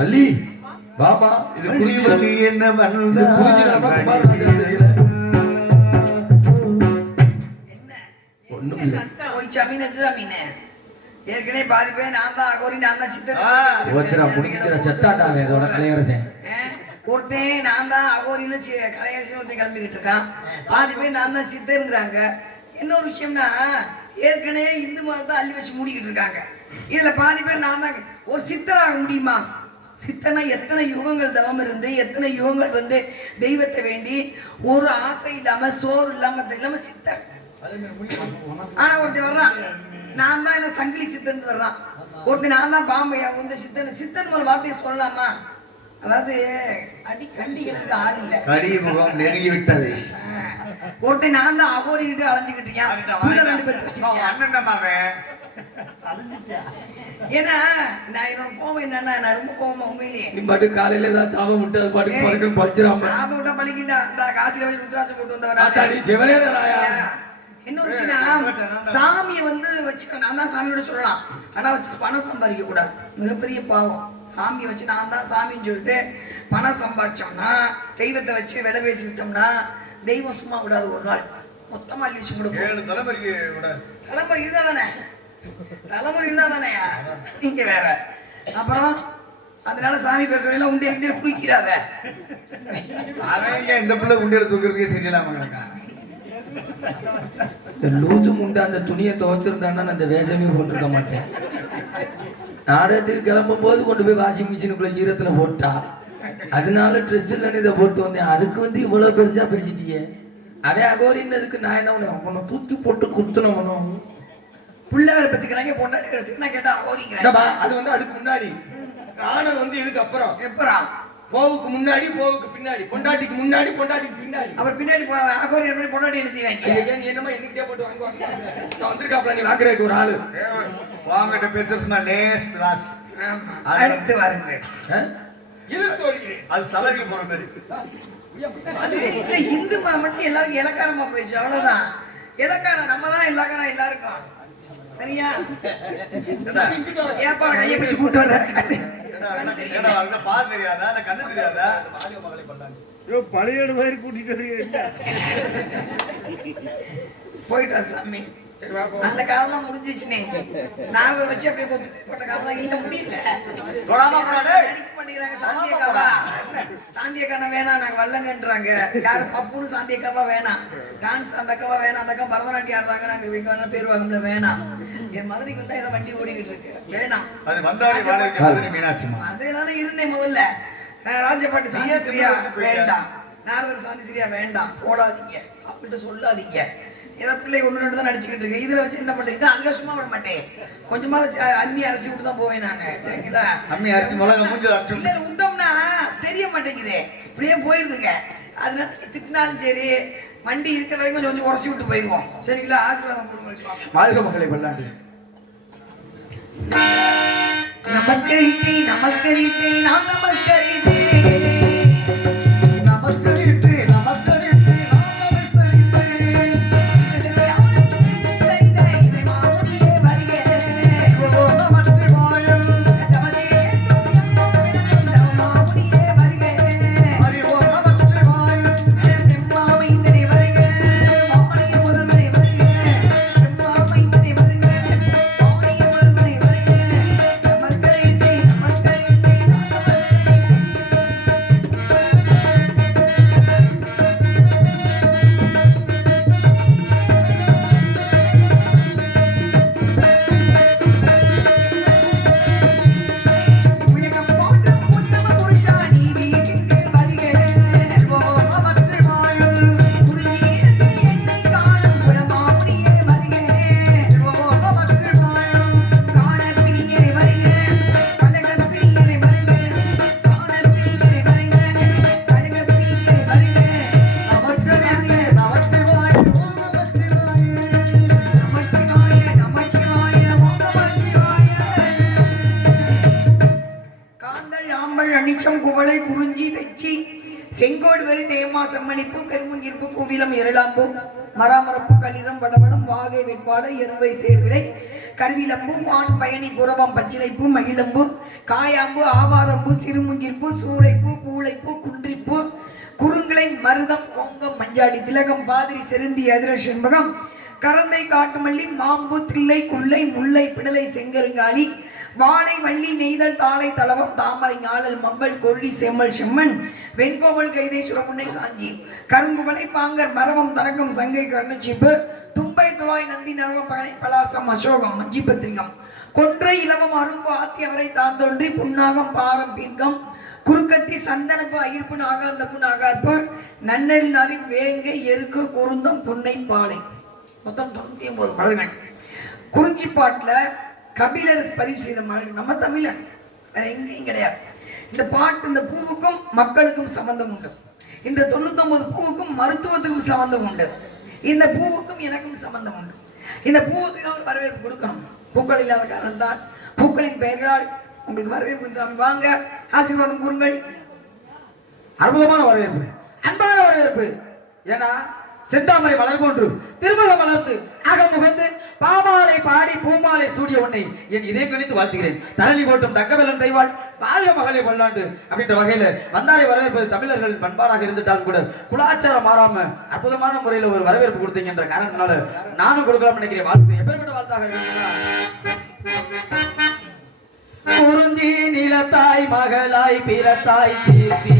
வள்ளி வாமா. இது வள்ளி என்ன பண்ணா ஒண்ணும் இல்ல. போய் ஜமீன் ஜமீனே ஏற்கனவே பாதி பேர் நான் தான் அகோரி நான் தான் சித்தர் ஓச்சரா புடிக்கிற செத்தாண்டாவே இதோட கலையரசன். ஒருத்தன் நான் தான் அகோரின்னு கலையரசன் ஒருத்தன் கிளம்பிக்கிட்டு இருக்கான். பாதி பேர் நான் தான் சித்தருங்கிறாங்க. இன்னொரு விஷயம்னா ஏற்கனவே இந்து மதத்தை அள்ளி வச்சு மூடிக்கிட்டு இருக்காங்க. இதுல பாதி பேர் நான் தான் ஒரு சித்தராக முடியுமா? சித்தனா எத்தனை யுகங்கள் தவம் இருந்து எத்தனை யுகங்கள் வந்து தெய்வத்தை வேண்டி ஒரு ஆசை இல்லாம சோறு இல்லாம சித்தர். ஆனா ஒருத்தன் வர்றான் நான் தான் என்ன சங்கிலி சித்தன் வர்றான். ஒருத்தன் நான் தான் பாம்பையா வந்து சித்தன். சித்தன் ஒரு வார்த்தையை சொல்லலாமா? அதாவது அடி கண்டிகளுக்கு ஆள் இல்ல, கலியுகம் நெருங்கி விட்டது. ஒருத்தன் நான் தான் அகோரிட்டு அலைஞ்சுக்கிட்டு இருக்கேன். ஏன்னா நான் என்னோட கோவம் என்னன்னா நான் ரொம்ப கோவமா உண்மையிலேயே நீ பாட்டு காலையில ஏதாவது சாபம் விட்டு அது பாட்டுக்கு பறக்கணும் பழிச்சிடாம சாபம் விட்டா பழிக்கிட்டா இந்த காசில போய் ருத்ராட்சம் போட்டு வந்தவரா என்ன விஷயம்னா சாமியை வந்து வச்சுக்க நான் தான் சாமியோட சொல்லலாம். ஆனா வச்சு பணம் சம்பாதிக்க கூடாது, மிகப்பெரிய பாவம். சாமியை வச்சு நான் தான் சாமின்னு சொல்லிட்டு பணம் சம்பாதிச்சோம்னா தெய்வத்தை வச்சு விலை பேசி விட்டோம்னா தெய்வம் சும்மா விடாது. ஒரு நாள் மொத்தமா அள்ளி வச்சு கொடுக்கும். தலைமுறை இருந்தா தானே, தலைமுறை இருந்தா தானேயா நீங்க வேற. அப்புறம் அதனால சாமி பேர் சொல்லலாம் உண்டிய உண்டிய குடிக்கிறாத. இந்த பிள்ளை உண்டியல தூக்கிறதுக்கே சரியில்லாம கிடக்கா. இந்த லூசு முண்டை அந்த துணியை துவைச்சிருந்தான்னா அந்த வேஷமே போட்டிருக்க மாட்டேன். நாடகத்துக்கு கிளம்பும் போது கொண்டு போய் வாஷிங் மிஷினுக்குள்ள ஈரத்துல போட்டா அதனால ட்ரெஸ் இல்லைன்னு இதை போட்டு வந்தேன். அதுக்கு வந்து இவ்வளவு பெருசா பேசிட்டியே. அதே அகோரின்னதுக்கு நான் என்ன பண்ணேன், தூக்கி போட்டு குத்துனவனும் புள்ளவரை பத்திக்கிறாங்க பொண்டாட்டி கிடைச்சு நான் கேட்டா அகோரிங்கிறேன். அது வந்து அதுக்கு முன்னாடி ஆனது வந்து இதுக்கு அப்புறம் எப்பறம் போவுக்கு முன்னாடி போவுக்கு பின்னாடி பொண்டாட்டிக்கு முன்னாடி பொண்டாட்டிக்கு பின்னாடி அவர் பின்னாடி அகோரி எப்படி பொண்டாட்டி என்ன செய்வாங்க? நீ என்னமா என்னைக்கே போட்டு வாங்குவாங்க. நான் வந்திருக்காப்ல நீ வாங்குறதுக்கு ஒரு ஆளு வாங்கிட்ட பேசுறதுனா லேஸ் லாஸ் அடுத்து வாருங்க. அது சலகை போற மாதிரி. அது இல்ல இந்து மட்டும் எல்லாருக்கும் இலக்காரமா போயிடுச்சு, அவ்வளவுதான். இலக்காரம் நம்ம தான் இலக்காரம் எல்லாருக்கும். சரியா? ஏப்பா கையை பிடிச்சு கூட்டு வர பால் தெரியாதா இல்ல கண்ணு தெரியாதா? பழையோடு மாதிரி கூட்டிட்டு போயிட்டா சாமி. அந்த காலம் முடிஞ்சிச்சுனே நாங்க வச்சு அப்படியே போட்ட காலம் இல்ல முடியல. சாந்தியக்கான வேணாம் நாங்க வல்லங்கன்றாங்க. யாரு பப்புன்னு சாந்தியக்காவா வேணாம், டான்ஸ் அந்த அக்காவா வேணாம், அந்த அக்கா பரதநாட்டியம் ஆடுறாங்க நாங்க இங்க வேணா பேர் வாங்கல வேணாம். என் மதுரைக்கு வந்தா ஏதோ வண்டி ஓடிக்கிட்டு இருக்கு வேணாம். அதுதானே இருந்தேன் முதல்ல. ராஜபாட்டு சாந்தியா வேண்டாம், நாரதர் சாந்திசிரியா வேண்டாம், போடாதீங்க அப்படின்ட்டு சொல்லாதீங்க. ஏதோ பிள்ளை ஒன்று ரெண்டு தான் நடிச்சுக்கிட்டு இருக்கு. இதுல வச்சு என்ன பண்றது? அதுக்காக சும்மா விட மாட்டேன். கொஞ்சமாவது அம்மி அரைச்சி விட்டு தான் போவேன் நாங்க. சரிங்களா? அம்மி அரைச்சி மிளகா மூஞ்சி அரைச்சி இல்ல விட்டோம்னா தெரிய மாட்டேங்குது, இப்படியே போயிருதுங்க. அதனால திட்டினாலும் சரி வண்டி இருக்கிற வரைக்கும் கொஞ்சம் கொஞ்சம் உரசி விட்டு போயிருவோம். சரிங்களா? ஆசீர்வாதம் கொடுங்க. வாழ்க மக்களை பல்லாண்டு. நமஸ்கரித்தே நமஸ்கரித்தே நாம் நமஸ்கரித்தே செங்கோடு வரி தேமா செம்மணிப்பு பெருமுங்கிருப்பு கூவிலம் இரளாம்பு மராமரப்பு களிரம் வடவளம் வாகை வெட்பால எருவை சேர்விலை கருவிலம்பு வான் பயணி குரவம் பச்சிலைப்பூ மகிழம்பு காயாம்பு ஆவாரம்பூ சிறுமுஞ்சிற்பூ சூளைப்பூ பூளைப்பூ குன்றிப்பூ குறுங்களை மருதம் கோங்கம் மஞ்சாடி திலகம் பாதிரி செருந்தி அதிர செண்பகம் கரந்தை காட்டுமல்லி மாம்பு தில்லை குள்ளை முல்லை பிடலை செங்கருங்காலி வாழை வள்ளி நெய்தல் தாளை தளவம் தாமரை ஞாழல் மம்பல் கொள்ளி செம்மல் செம்மன் வெண்கோவல் கைதை சுரமுனை காஞ்சி கரும்புகளை பாங்கர் மரவம் தரங்கம் சங்கை கர்ணச்சிப்பு தும்பை துவாய் நந்தி நரவம் பகனை பலாசம் அசோகம் மஞ்சி பத்திரிகம் கொன்றை இலவம் அரும்பு ஆத்தியவரை தாந்தொன்றி புன்னாகம் பாரம் பீர்க்கம் குறுக்கத்தி சந்தனப்பு அயிர்ப்பு நாகாந்தப்பு நாகார்ப்பு நன்னெல் நரி வேங்கை எருக்கு குருந்தம் புன்னை பாலை மொத்தம் 99 மலர்கள். குறிஞ்சிப்பாட்டில் கபிலர் பதிவு செய்த மலர்கள் நம்ம தமிழன் வேற எங்கேயும் கிடையாது. இந்த பாட்டு இந்த பூவுக்கும் மக்களுக்கும் சம்பந்தம் உண்டு. இந்த 99 பூவுக்கும் மருத்துவத்துக்கும் சம்பந்தம் உண்டு. இந்த பூவுக்கும் எனக்கும் சம்பந்தம் உண்டு. இந்த பூவுக்கு வரவேற்பு கொடுக்கணும். பூக்கள் இல்லாத காரணம்தான் பூக்களின் பெயர்களால் உங்களுக்கு வரவேற்பு. சாமி வாங்க, ஆசீர்வாதம் கூறுங்கள். அற்புதமான வரவேற்பு, அன்பான வரவேற்பு. ஏன்னா செந்தாமரை மலர் போன்று திருமுக மலர்ந்து அகமுகந்து பாமாலை பாடி பூமாலை சூடிய உன்னை என் இதயம் கணித்து வாழ்த்துகிறேன். தரணி போட்டும் தக்கவெல்லம் தெய்வாள் வாழ்க மகளே பல்லாண்டு அப்படின்ற வகையில வந்தாரை வரவேற்பது தமிழர்கள் பண்பாடாக இருந்துட்டாலும் கூட குலாச்சாரம் மாறாம அற்புதமான முறையில் ஒரு வரவேற்பு கொடுத்தீங்கன்ற காரணத்தினால நானும் கொடுக்கலாம்னு நினைக்கிறேன். வாழ்த்து எப்பேற்பட்ட வாழ்த்தாக குறிஞ்சி நிலத்தாய் மகளாய் பிறத்தாய் சீர்த்தி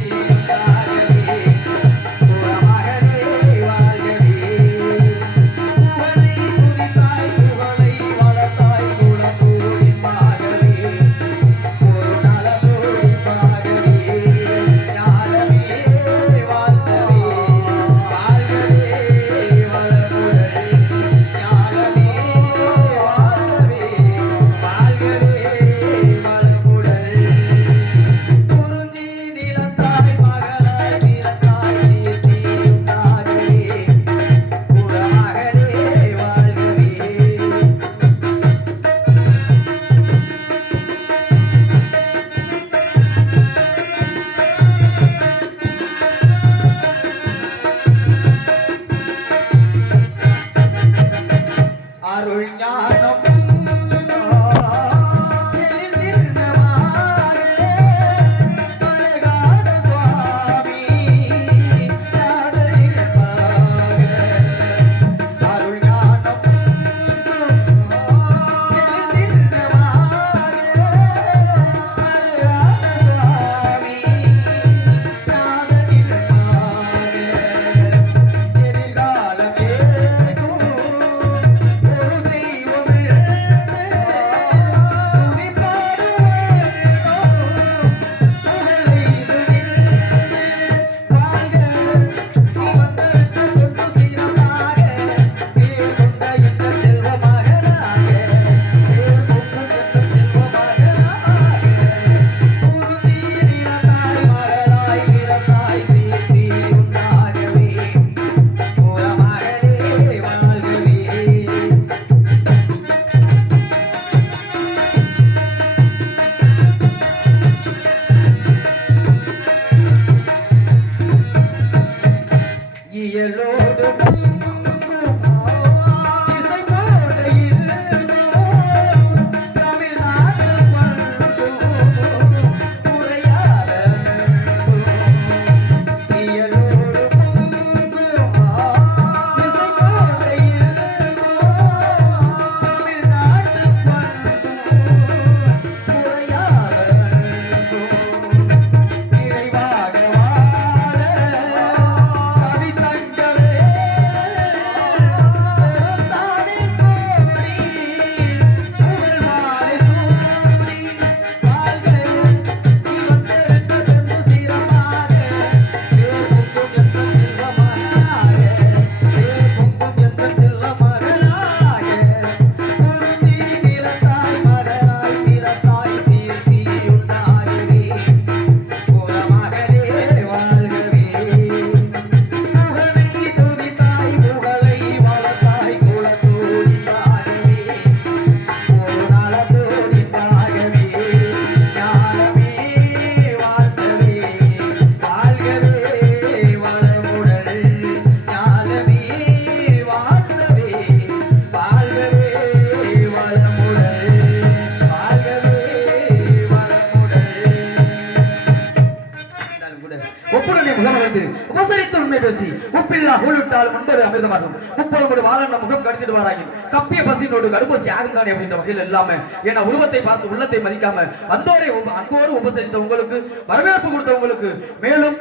ஒப்புடனே முகமது உபசரித்து உண்மை பேசி உப்பில்லா ஊழிட்டாலும் உண்பது அமிர்தமாகும் முப்பது வாழன முகம் கடித்திட்டு வராங்க கப்பிய பசினோடு கடுப்பசி ஆகும் தானே அப்படின்ற வகையில் இல்லாம என்ன உருவத்தை பார்த்து உள்ளத்தை மதிக்காம வந்தோரை அன்போடு உபசரித்த உங்களுக்கு வரவேற்பு கொடுத்த உங்களுக்கு மேலும்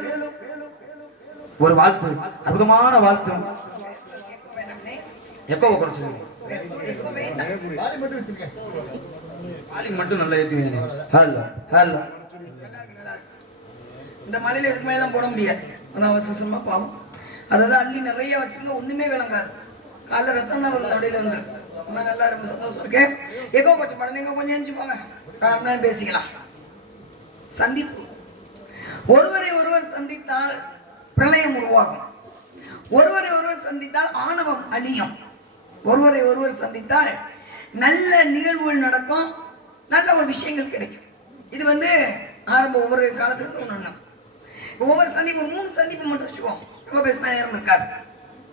ஒரு வாழ்த்து அற்புதமான வாழ்த்து எக்கோவை குறைச்சிருக்கீங்க பாலிங் மட்டும் நல்லா ஏற்றுவீங்க ஹலோ ஹலோ இந்த மலையில எதுக்கு மேலாம் போட முடியாது அதான் அவசரமா பாவம் அதாவது அள்ளி நிறைய வச்சிருந்தா ஒண்ணுமே விளங்காது காலைல ரத்தம் தான் வரும் நடையில இருந்து ரொம்ப நல்லா ரொம்ப சந்தோஷம் இருக்கேன் எக்கோ கொஞ்சம் மடனீங்க கொஞ்சம் எஞ்சிப்பாங்க நேரம் பேசிக்கலாம் சந்திப்பு ஒருவரை ஒருவர் சந்தித்தால் பிரளயம் உருவாகும் ஒருவரை ஒருவர் சந்தித்தால் ஆணவம் அழியும் ஒருவரை ஒருவர் சந்தித்தால் நல்ல நிகழ்வுகள் நடக்கும் நல்ல ஒரு விஷயங்கள் கிடைக்கும் இது வந்து ஆரம்பம் ஒவ்வொரு காலத்துக்கு ஒன்று ஒவ்வொரு சந்திப்பு 3 சந்திப்பு மட்டும் வச்சுக்குவோம் ரொம்ப பேசினா நேரம் இருக்காது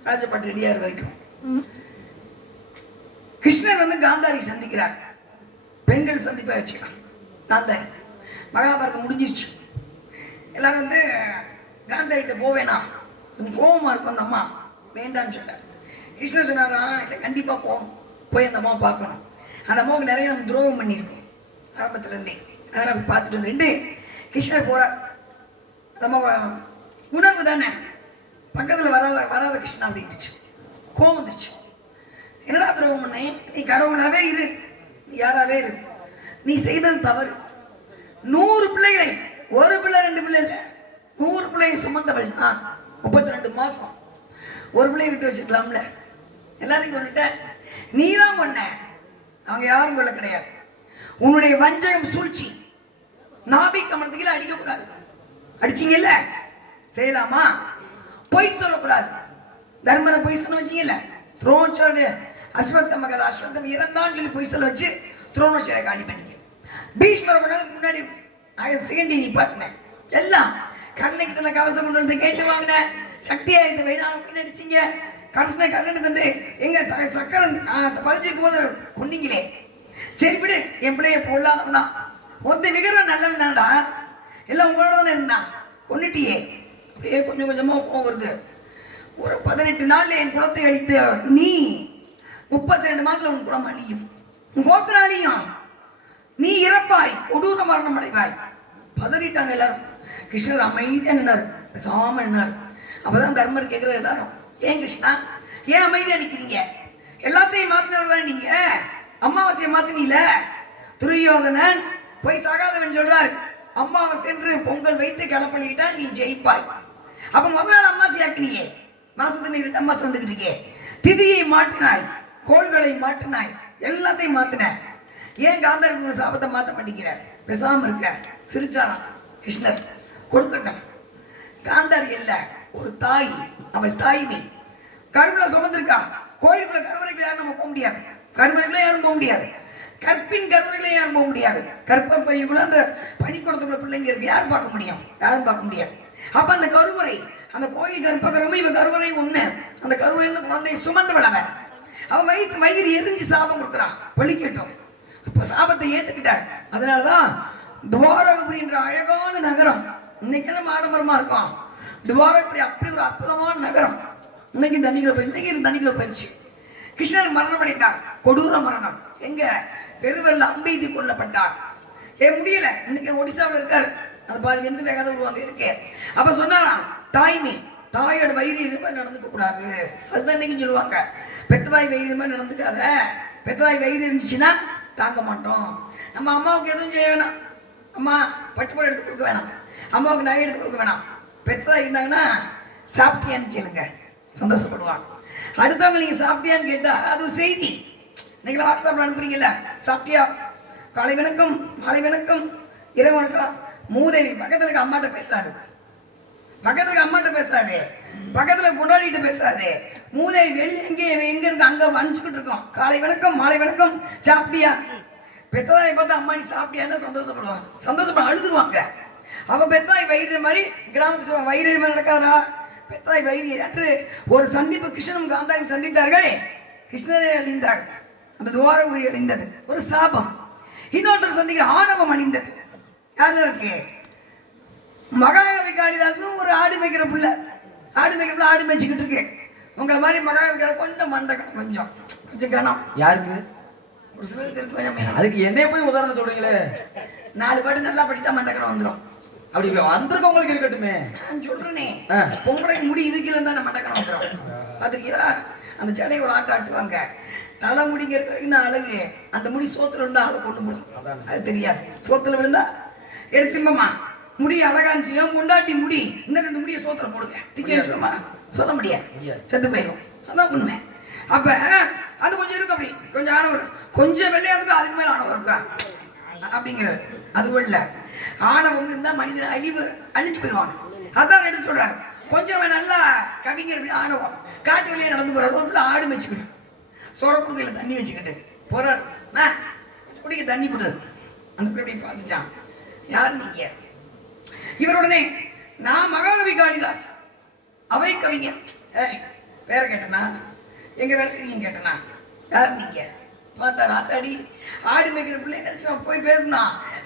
ராஜபாட்டு ரெடியார் வரைக்கும் கிருஷ்ணர் வந்து காந்தாரி சந்திக்கிறார் பெண்கள் சந்திப்பை வச்சுக்கலாம் காந்தாரி மகாபாரதம் முடிஞ்சிருச்சு எல்லாரும் வந்து காந்தாரிட்ட போவேனா கொஞ்சம் கோபமா இருக்கும் அந்த அம்மா வேண்டான்னு சொன்னார் கிருஷ்ணர் சொன்னாரா இல்லை கண்டிப்பா போகணும் போய் அந்த அம்மாவை பார்க்கணும் அந்த அம்மாவுக்கு நிறைய நம்ம துரோகம் பண்ணியிருக்கோம் ஆரம்பத்துல இருந்தே அதெல்லாம் பார்த்துட்டு வந்து கிருஷ்ணர் போறார் நம்ம உணர்வு தானே பக்கத்தில் வராத கிருஷ்ணா அப்படின்னுச்சு கோபம் வந்துருச்சு என்னடா துரோகம் பண்ண நீ கடவுளாவே இரு நீ யாராவே இரு நீ செய்தது தவறு 100 பிள்ளைகளை ஒரு பிள்ளை 2 பிள்ளை இல்லை 100 பிள்ளையை சுமந்தவள் நான் 32 மாசம் ஒரு பிள்ளையை விட்டு வச்சுக்கலாம்ல எல்லாரையும் கொண்டுட்ட நீ தான் கொன்ன அவங்க யாரும் கொள்ள கிடையாது உன்னுடைய வஞ்சகம் சூழ்ச்சி நாபி கமலத்துக்கு அடிக்கக்கூடாது அடிச்சீங்கல்ல செய்யலாமா பொய் சொல்லக்கூடாது தர்மரை பொய் சொல்ல வச்சீங்கல்ல துரோணாச்சாரிய அஸ்வத்தம் மகத அஸ்வத்தம் இறந்தான்னு சொல்லி பொய் சொல்ல வச்சு துரோணாச்சாரிய காலி பண்ணீங்க பீஷ்மரை கொண்டாந்து முன்னாடி சீண்டி நீ பாட்டினேன் எல்லாம் கண்ணனுக்கு கவசம் கொண்டு வந்து கேட்டு வாங்கினேன் சக்தி ஆயுத வேணாம் பின்னடிச்சிங்க கடைசியா கண்ணனுக்கு வந்து எங்க சக்கரம் பதிச்சிருக்கும் போது கொண்டீங்களே சரி விடு என் பிள்ளைய போடலாம் ஒருத்தன் விகரம் நல்லவன் தான்டா எல்லாம் உங்களோட தானே இருந்தான் கொண்டுட்டியே அப்படியே கொஞ்சம் கொஞ்சமா போகிறது ஒரு 18 நாள்ல என் குலத்தை அழித்த நீ 32 மாதத்துல உன் குலம் அழியும் உன் கோத்திரம் அழியும் நீ இறப்பாய் கொடூர மரணம் அடைவாய் பதறிட்டாங்க எல்லாரும் கிருஷ்ணர் அமைதியா நின்னார் பேசாம நின்னார் அப்பதான் தர்மர் கேட்கிற எல்லாரும் ஏன் கிருஷ்ணா ஏன் அமைதியா நிக்கிறீங்க எல்லாத்தையும் மாத்தினவர் தானே நீங்க அமாவாசையை மாத்தினீல துரியோதனன் போய் சாகாதவன் சொல்றாரு அம்மாவாசை என்று பொங்கல் வைத்து கிளப்பலிக்கிட்டா நீ ஜெயிப்பாய் அப்ப முதல் நாள் அம்மாசை ஆக்கினியே மாசத்துல நீ 2 அம்மாசை வந்துகிட்டு இருக்கே திதியை மாற்றினாய் கோள்களை மாற்றினாய் எல்லாத்தையும் மாத்தின ஏன் காந்தாரி சாபத்தை மாற்ற மாட்டேங்கிற பேசாம இருக்க சிரிச்சாராம் கிருஷ்ணர் கொடுக்கட்டும் காந்தாரி இல்ல ஒரு தாய் அவள் தாய்மை கருவில சுமந்திருக்கா கோயிலுக்குள்ள கருவறைக்குள்ள யாரும் நம்ம போக முடியாது கருவறைக்குள்ள யாரும் போக முடியாது கற்பின் கருவறைகளை யாரும் போக முடியாது கற்ப பையக்குள்ள அந்த பனிக்கூடத்துக்குள்ள பிள்ளைங்க இருக்கு யாரும் பார்க்க முடியும் யாரும் பார்க்க முடியாது அப்ப அந்த கருவறை அந்த கோயில் கற்பகரமும் இவன் கருவறை ஒண்ணு அந்த கருவறை குழந்தையை சுமந்தவள் அவன் வயிறு எரிஞ்சு சாபம் கொடுக்குறான் பழிக்கட்டும் அப்ப சாபத்தை ஏத்துக்கிட்டார் அதனாலதான் துவாரகபுரி என்ற அழகான நகரம் இன்னைக்கு நம்ம ஆடம்பரமா இருக்கோம் துவாரகபுரி அப்படி ஒரு அற்புதமான நகரம் இன்னைக்கு தண்ணிக்குள்ள போயிடுச்சு கிருஷ்ணர் மரணம் அடைந்தார் கொடூர மரணம் எங்க பெருவெல்ல அம்பெய்தி கொல்லப்பட்டார் முடியல இன்னைக்கு ஒடிசாவில் இருக்காரு அது பாதி எந்த வேகாத உருவாங்க இருக்கே அப்ப சொன்னாராம் தாய்மை தாயோட வயிறு இருப்பா நடந்துக்க கூடாது அதுதான் இன்னைக்கு சொல்லுவாங்க பெத்தவாய் வயிறு இருப்பா நடந்துக்காத பெத்தவாய் வயிறு இருந்துச்சுன்னா தாங்க மாட்டோம் நம்ம அம்மாவுக்கு எதுவும் செய்ய வேணாம் அம்மா பட்டுப்பாடு எடுத்து கொடுக்க வேணாம் அம்மாவுக்கு நகை எடுத்து கொடுக்க வேணாம் பெத்தவாய் இருந்தாங்கன்னா சாப்பிட்டியான்னு கேளுங்க சந்தோஷப்படுவாங்க அடுத்தவங்க நீங்க சாப்பிட்டியான்னு கேட்டா அது ஒரு செய்தி நீங்களா வாட்ஸ்அப்ல அனுப்புறீங்கல்ல சாப்பிட்டியா காலை வணக்கம் மாலை வணக்கம் இரவு வணக்கம் மூதேவி பக்கத்துல இருக்க அம்மாட்ட பேசாது பக்கத்துல கொண்டாடிட்டு பேசாதே மூதேவி வெளியே எங்க இருக்கு அங்க வஞ்சுக்கிட்டு இருக்கோம் காலை வணக்கம் மாலை வணக்கம் சாப்பிட்டியா பெத்ததாயை பார்த்து அம்மா நீ சாப்பிட்டியான்னு சந்தோஷப்பட அழுதுருவாங்க அப்ப பெத்தாய் வயிறு மாதிரி கிராமத்து வயிறு மாதிரி நடக்காதா பெத்தாய் வயிறு என்று ஒரு சந்திப்பு கிருஷ்ணனும் காந்தாரியும் சந்தித்தார்கள் கிருஷ்ணரே அழிந்தார் அந்த துவாரபுரி அழிந்தது ஒரு சாபம் இன்னொருத்தர் சந்திக்கிற ஆணவம் அழிந்தது யாரு இருக்கு மகாகவி காளிதாசும் ஒரு ஆடு மேய்க்கிற புள்ள. ஆடு மேய்க்கிற புள்ள ஆடு மேய்ச்சிக்கிட்டு இருக்கு. உங்களை மாதிரி மகாகவி காளி கொஞ்சம் மண்டக்கம், கொஞ்சம் கொஞ்சம் கனம். யாருக்கு? ஒரு சிலருக்கு இருக்கு கொஞ்சம். அதுக்கு என்னைய போய் உதாரணம் சொல்றீங்களே? 4 பாட்டு நல்லா படித்தா மண்டக்கணம் வந்துடும். அப்படி வந்திருக்கவங்களுக்கு இருக்கட்டுமே. நான் சொல்றேனே, பொம்பளைக்கு முடி இதுக்கு இருந்தா மண்டக்கணம் வந்துடும். பாத்திருக்கீங்களா? அந்த சேலையை ஒரு ஆட்ட ஆட்டுவாங்க. தலை முடிங்க இருக்கிற அழகு, அந்த முடி சோத்துல விழுந்தா ஆளை கொண்டு போடும். அது தெரியாது. சோத்துல விழுந்தா எடுத்துமா முடி அழகா இருந்துச்சு, கொண்டாட்டி முடி இந்த 2 முடியை சோத்துல போடுங்க, திக்கமா சொல்ல முடியாது, செத்து போயிடும். அதான் உண்மை. அப்ப அது கொஞ்சம் இருக்கு, அப்படி கொஞ்சம் ஆணவம், கொஞ்சம் வெள்ளையா இருக்கு, அதுக்கு மேல ஆணவம் இருக்கா அப்படிங்கிறது. அது இல்ல, ஆணவம் இருந்தா மனிதன் அழிஞ்சு போயிடுவாங்க. அதான் எடுத்து சொல்றாரு. கொஞ்சம் நல்லா கவிஞர் ஆணவம், காட்டு வழியா நடந்து போறாரு. ஒரு ஆடு வச்சுக்கிட்டு சொர குடுக்கையில தண்ணி வச்சுக்கிட்டு போறாரு. குடிக்க தண்ணி கொடு. அந்த பிள்ளை பார்த்துச்சான், யார் நீங்க? இவருடனே, நான் மகாகவி காளிதாஸ், அவை கவிஞர். வேற கேட்டனா, எங்க வேலை செய்ய கேட்டனா, யார் நீங்க? பார்த்தாரு. ஆட்டாடி ஆடு மேய்க்கிற பிள்ளை நினைச்சு போய் பேசினா,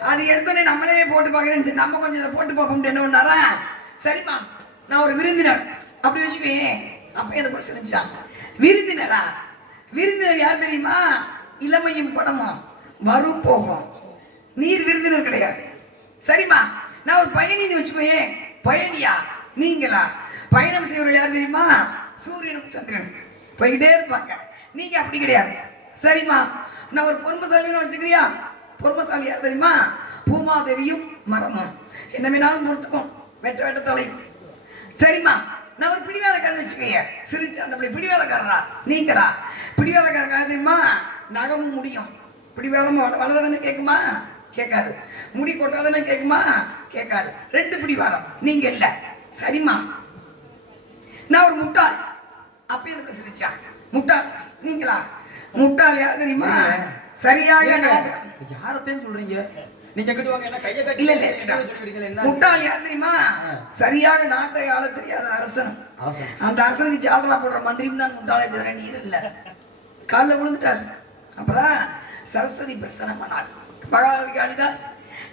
அது எடுத்தோடனே நம்மளே போட்டு பார்க்குறேன்னு சரி, நம்ம கொஞ்சம் இதை போட்டு பார்ப்போம்ட்டு என்ன பண்ணாரா, சரிம்மா நான் ஒரு விருந்தினர் அப்படி வச்சுக்கோங்க. அப்ப எதை கூட சொல்லிச்சான், விருந்தினரா? விருந்தினர் யார் தெரியுமா? இளமையும் படமும் வரும் போகும். நீர் விருந்தினர் கிடையாது. சரிம்மா நான் ஒரு பயணின்னு வச்சுக்கோயே. பயணியா நீங்களா? பயணம் செய்வர்கள் யார் தெரியுமா? சூரியனும் சந்திரனும் போய்கிட்டே இருப்பாங்க. நீங்க அப்படி கிடையாது. சரிம்மா நான் ஒரு பொறுமைசாலின்னு வச்சுக்கிறியா? பொறுமைசாலி யார் தெரியுமா? பூமாதேவியும் மரமும் என்ன வேணாலும் பொறுத்துக்கும், வெட்ட வெட்ட தொலை. சரிம்மா நான் ஒரு பிடிவாதக்காரன் வச்சுக்கோங்க. சிரிச்சு அந்த பிடிவாதக்காரரா நீங்களா? பிடிவாதக்காரன் யார் தெரியுமா? நகமும் முடியும். பிடிவாதமா வளர்தானே கேட்குமா? கேட்காது. முடி கொட்டாதானே கேட்குமா? கேட்காது. 2 பிடிவாதம். நீங்க இல்ல. சரிம்மா நான் ஒரு முட்டாள். அப்ப எனக்கு சிரிச்சா, முட்டாள் நீங்களா? முட்டாள் யார் தெரியுமா? சரியாக யாரத்தையும் சொல்றீங்க நீங்க? கட்டுவாங்க என்ன கையை கட்டி? இல்ல இல்ல, முட்டாள் யார் தெரியுமா? சரியாக நாட்டை ஆள தெரியாத அரசன். அந்த அரசனுக்கு சால்ரா போடுற மந்திரியும் தான் முட்டாளே தவிர நீர் இல்ல. காலில் விழுந்துட்டாரு. அப்பதான் சரஸ்வதி பிரசனமானார். மகாகவி காளிதாஸ்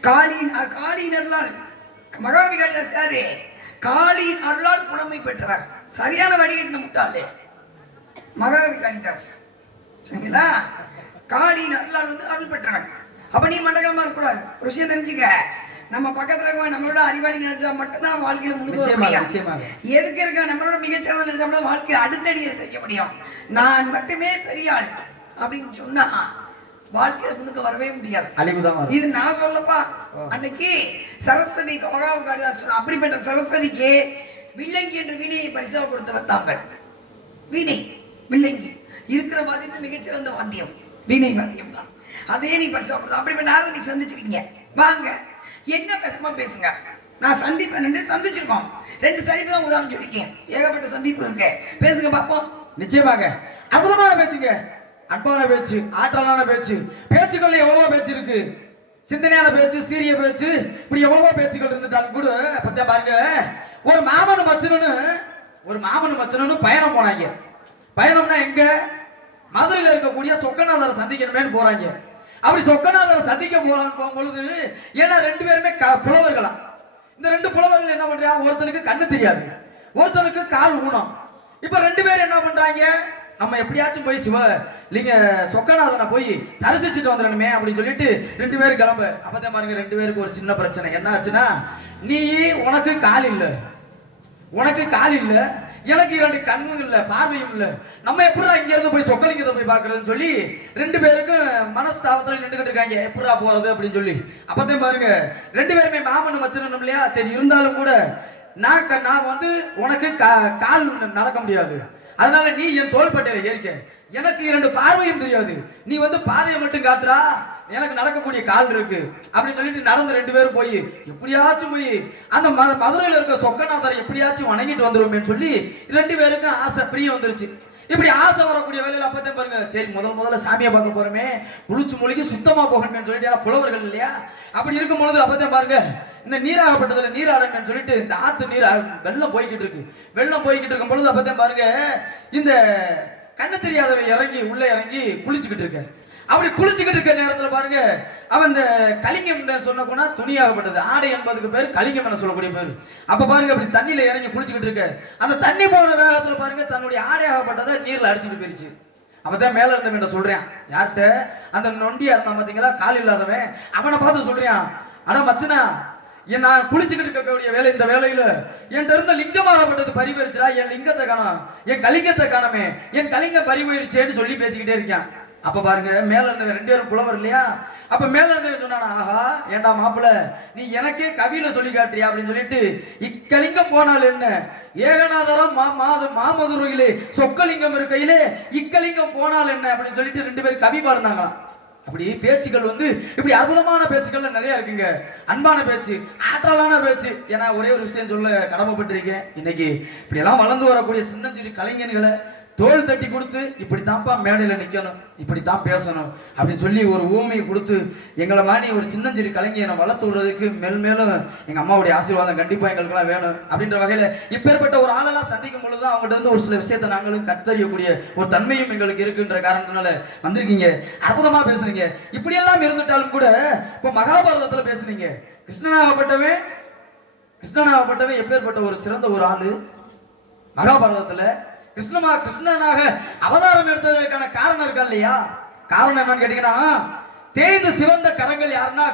காளியின் அருளால், மகாகவி காளிதாஸ் யாரு? காளியின் அருளால் புலமை பெற்றவர். சரியான வடிகட்டின முட்டாளே மகாகவி காளிதாஸ். சரிங்களா? காளியின் அருளால் அருள் பெற்றவர். அப்ப நீ மண்டகமா இருக்கக்கூடாது. ஒரு விஷயம் தெரிஞ்சுக்க, நம்ம பக்கத்துல இருக்க நம்மளோட அறிவாளி நினைச்சா மட்டும்தான் வாழ்க்கையில முன்னேற. எதுக்கு இருக்க நம்மளோட மிகச்சிறந்த நினைச்சா வாழ்க்கையை அடுத்தடி எடுத்து வைக்க முடியும். நான் மட்டுமே பெரிய ஆள் அப்படின்னு சொன்னா வாழ்க்கையில முன்னுக்கு வரவே முடியாது. இது நான் சொல்லப்பா. அன்னைக்கு சரஸ்வதி மகாகவி காளிதாஸ் சொன்ன, அப்படிப்பட்ட சரஸ்வதிக்கு வில்லங்கி என்ற வீணையை பரிசாக கொடுத்தவர் தாங்கள். வீணை வில்லங்கி இருக்கிற வாத்தியம் மிகச்சிறந்த வாத்தியம் வீணை வாத்தியம் தான். அதே நீ பரிசாக கொடுத்த. அப்படிப்பட்ட யாரும் நீ சந்திச்சிருக்கீங்க. வாங்க என்ன பேசுமா பேசுங்க. நான் சந்திப்பேன், சந்திச்சிருக்கோம். 2 சந்திப்பு தான் உதாரணம் சொல்லிருக்கேன். ஏகப்பட்ட சந்திப்பு இருக்கு. பேசுங்க பார்ப்போம். நிச்சயமாக அற்புதமான பேச்சுங்க, அன்பான பேச்சு, ஆற்றலான பேச்சு. பேச்சுக்கள்ல எவ்வளவோ பேச்சு இருக்கு. சிந்தனையான பேச்சு, சீரிய பேச்சு, இப்படி எவ்வளவோ பேச்சுகள் இருந்துட்டாலும் கூட பத்தியா பாருங்க, ஒரு மாமனும் மச்சனும் பயணம் போனாங்க. பயணம்னா எங்க? மதுரையில் இருக்கக்கூடிய சொக்கநாதரை சந்திக்கணுமேனு போறாங்க. அப்படி சொக்கநாதரை சந்திக்க போகும்பொழுது, ஏன்னா 2 பேருமே புலவர்களாம். இந்த 2 புலவர்கள் என்ன பண்றாங்க? ஒருத்தனுக்கு கண்ணு தெரியாது, ஒருத்தனுக்கு கால் ஊனம். இப்ப 2 பேரும் என்ன பண்றாங்க? நம்ம எப்படியாச்சும் போய் நீங்க சொக்கநாதனை போய் தரிசிச்சுட்டு வந்துடணுமே அப்படின்னு சொல்லிட்டு 2 பேரும் கிளம்ப. அப்பதான் பாருங்க 2 பேருக்கு ஒரு சின்ன பிரச்சனை. என்ன ஆச்சுன்னா, உனக்கு கால் இல்ல, எனக்கு 2 கண்ணும் இல்ல, பார்வையும் இல்ல, நம்ம எப்படா இங்க இருந்து போய் சொக்கலிங்கத்தை போய் பாக்குறதுன்னு சொல்லி 2 பேருக்கும் மனஸ்தாபத்துல நின்றுகிட்டு இருக்காங்க. எப்படா போறது அப்படின்னு சொல்லி. அப்பதான் பாருங்க 2 பேருமே மாமனும் மச்சனும் இல்லையா? சரி இருந்தாலும் கூட நான் உனக்கு கால் நடக்க முடியாது, அதனால நீ என் தோள்பட்டையில ஏறிக்க. எனக்கு 2 பார்வையும் தெரியாது, நீ பாதையை மட்டும் காட்டுறா, எனக்கு நடக்கக்கூடிய கால் இருக்கு அப்படின்னு சொல்லிட்டு நடந்து 2 பேரும் போய் எப்படியாச்சும் போய் அந்த மதுரையில் இருக்க சொக்கநாதரை எப்படியாச்சும் வணங்கிட்டு வந்துருவோமேன்னு சொல்லி 2 பேருக்கும் ஆசை, பிரியம் வந்துருச்சு. இப்படி ஆசை வரக்கூடிய வேலையில அப்பதான் பாருங்க, சரி முதல்ல சாமியை பார்க்க போறோமே, குளிச்சு மொழிக்கு சுத்தமா போகணும்னு சொல்லிட்டு, ஏன்னா புலவர்கள் இல்லையா? அப்படி இருக்கும் பொழுது அப்பதான் பாருங்க, இந்த நீராகப்பட்டதுல நீராடணும்னு சொல்லிட்டு இந்த ஆத்து நீர் வெள்ளம் போய்கிட்டு இருக்கும் பொழுது அப்பதான் பாருங்க, இந்த கண்ணு தெரியாதவன் உள்ள இறங்கி குளிச்சுக்கிட்டு இருக்க. அப்படி குளிச்சுக்கிட்டு இருக்க நேரத்துல பாருங்க அவன் இந்த கலிங்கம் சொன்ன போனா துணியாகப்பட்டது, ஆடை என்பதுக்கு பேர் கலிங்கம் என சொல்லக்கூடிய பேர். அப்ப பாருங்க அப்படி தண்ணியில இறங்கி குளிச்சுக்கிட்டு இருக்க அந்த தண்ணி போன வேகத்துல பாருங்க தன்னுடைய ஆடையாகப்பட்டதை நீர்ல அடிச்சுட்டு போயிருச்சு. அப்பதான் மேல இருந்தவன் சொல்றேன், யார்கிட்ட? அந்த நொண்டியா இருந்தான் பாத்தீங்களா, கால் இல்லாதவன், அவனை பார்த்து சொல்றான், அட மச்சனா, நான் குளிச்சுக்கிட்டு இருக்கக்கூடிய வேலை, இந்த வேலையில என்கிட்ட இருந்த லிங்கமாகப்பட்டது பறிபோயிருச்சுடா, என் லிங்கத்தை காணோம், என் கலிங்கத்தை காணமே, என் கலிங்கம் பறிபோயிருச்சேன்னு சொல்லி பேசிக்கிட்டே இருக்கேன். அப்ப பாருங்க மேல இருந்தவன் 2 பேரும் புலவர் இல்லையா, அப்ப மேல இருந்தவன் சொன்னானா, ஆஹா ஏண்டா மாப்பிள்ள, நீ எனக்கே கவியில சொல்லி காட்டுறியா அப்படின்னு சொல்லிட்டு, இக்கலிங்கம் போனால் என்ன, ஏகநாதரம் மாமதுரையிலே சொக்கலிங்கம் இருக்கையிலே இக்கலிங்கம் போனால் என்ன அப்படின்னு சொல்லிட்டு 2 பேரும் கவி பாடுனாங்களாம். அப்படி பேச்சுக்கள் வந்து இப்படி அற்புதமான பேச்சுக்கள் நிறைய இருக்குங்க. அன்பான பேச்சு, ஆற்றலான பேச்சு. ஏன்னா ஒரே ஒரு விஷயம் சொல்ல கடமைப்பட்டிருக்கேன். இன்னைக்கு இப்படி எல்லாம் வளர்ந்து வரக்கூடிய சின்னஞ்சிறு கலைஞர்களை தோல் தட்டி கொடுத்து இப்படித்தான்ப்பா மேடையில நிக்கணும், இப்படித்தான் பேசணும் அப்படின்னு சொல்லி ஒரு ஊமையை கொடுத்து எங்களை மாதிரி ஒரு சின்னஞ்சிறு கலைஞரை வளர்த்து விடுறதுக்கு மேலும் எங்க அம்மாவுடைய ஆசீர்வாதம் கண்டிப்பா எங்களுக்கெல்லாம் வேணும். அப்படின்ற வகையில இப்பேற்பட்ட ஒரு ஆளெல்லாம் சந்திக்கும் பொழுதுதான் அவங்ககிட்ட வந்து ஒரு சில விஷயத்தை நாங்களும் கத்தறியக்கூடிய ஒரு தன்மையும் எங்களுக்கு இருக்குன்ற காரணத்தினால வந்திருக்கீங்க. அற்புதமா பேசுறீங்க. இப்படியெல்லாம் இருந்துட்டாலும் கூட இப்ப மகாபாரதத்துல பேசுனீங்க. கிருஷ்ணனாகப்பட்டவன் எப்பேற்பட்ட ஒரு சிறந்த ஒரு ஆளு. மகாபாரதத்துல கிருஷ்ணனாக அவதாரம் எடுத்ததற்கான காரணம் இருக்கா இல்லையா? காரணம் என்னன்னு கேட்டீங்கன்னா, தேய்ந்து சிவந்த கரங்கள் யாருன்னா